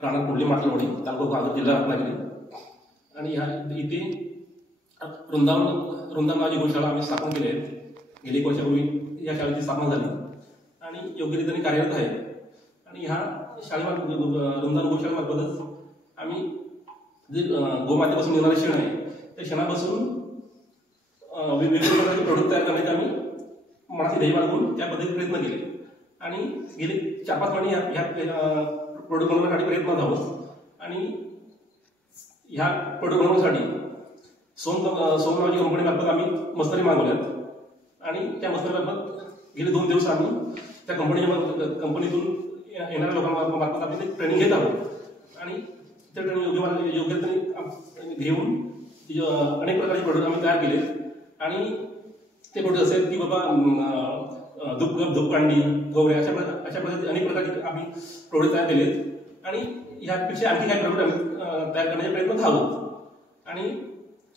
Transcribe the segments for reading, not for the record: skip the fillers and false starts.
राणा कुर्ली माटलवाडी तालुका कागद जिल्हा रत्नागिरी आणि इथे वृंदावन माझी गोशाळा आम्ही स्थापन केली आहेत. गेली एक वर्षापूर्वी या शाळेची स्थापना झाली आणि योग्य रीतीने कार्यरत आहे. आणि ह्या शाळेमार्फत रमजान गोशाळेमार्फतच आम्ही जे गोमातेपासून येणारे शेण आहे त्या शेणापासून वेगवेगळ्या प्रकारचे प्रोडक्ट तयार करण्याचे आम्ही मनाची ध्येय बाळगून त्या पद्धतीने प्रयत्न केले. आणि गेली 4-5 महिने ह्या प्रोडक्ट बनवण्यासाठी प्रयत्नात आहोत. आणि ह्या प्रोडक्ट बनवण्यासाठी सोम नावाची कंपनीमार्फत आम्ही मस्तरी मागवल्यात. आणि त्या मस्तरीमार्फत गेले 2 दिवस आम्ही त्या कंपनीतून येणाऱ्या लोकांमार्फत आम्ही ते ट्रेनिंग घेत आहोत. आणि त्या ट्रेनिंग योग्यतेने घेऊन अनेक प्रकारचे प्रोडक्ट आम्ही तयार केले. आणि ते प्रोडक्ट असेल की बाबा धूपकांडी, गवऱ्या, अशा प्रकारचे अनेक प्रकारचे आम्ही प्रोडक्ट तयार केलेत. आणि ह्यापेक्षा आणखी काही प्रोडक्ट आम्ही तयार करण्याचे प्रयत्नात आहोत. आणि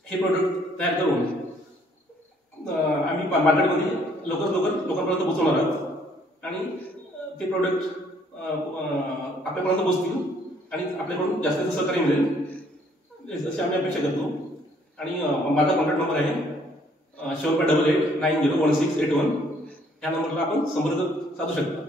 हे प्रोडक्ट तयार करून आम्ही मार्केटमध्ये लवकरात लवकर लोकांपर्यंत पोहोचवणार आहोत. आणि ते प्रोडक्ट आपल्यापर्यंत पोहोचतील आणि आपल्याकडून जास्त सहकार्य मिळेल अशी आम्ही अपेक्षा करतो. आणि माझा कॉन्टॅक्ट नंबर आहे 7588901681. या नंबरला आपण संपर्क साधू शकता.